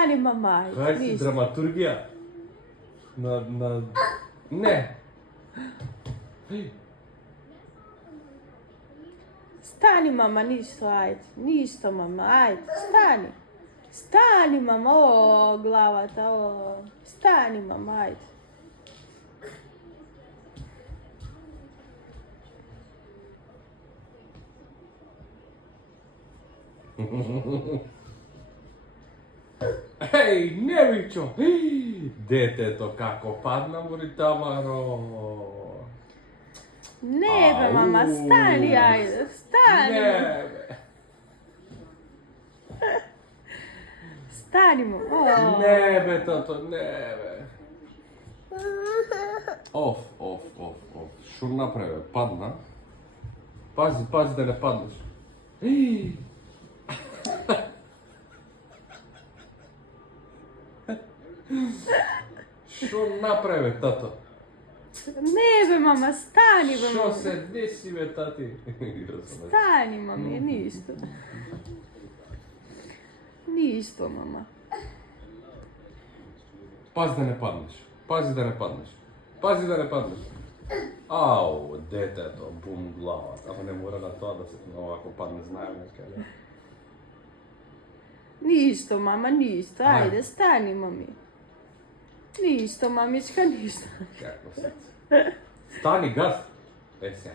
Stani, mama. Kaj si dramaturgija? Ne. Stani, mama, ništa, ajde. Ništa, mama, ajde. Stani. Stani, mama, o, glavata, o. Stani, mama, ajde. Ej, Nevićo! Детето како падна мори Тамаро. Ne be, mama, stani, ajde. Stani. Не бе. Stani, mama. O. Не бе, тато, не бе. Оф. Шо направи? Падна? Пази да не паднеш. Шо направи, тато? Ne be, mama, stani, be, Шо mama. се деси, бе, тати? Stani, mami, ništa. Ništa, mama. Пази да не паднеш. Пази да не паднеш. Ау, детето, бум главата. Ама не мора на тоа да се овако падне, знаем некаде. Ništa, mama, ništa. Ajde, stani, mami. Ništa, mamička, ništa. Како се? Стани, газ! Е, сега.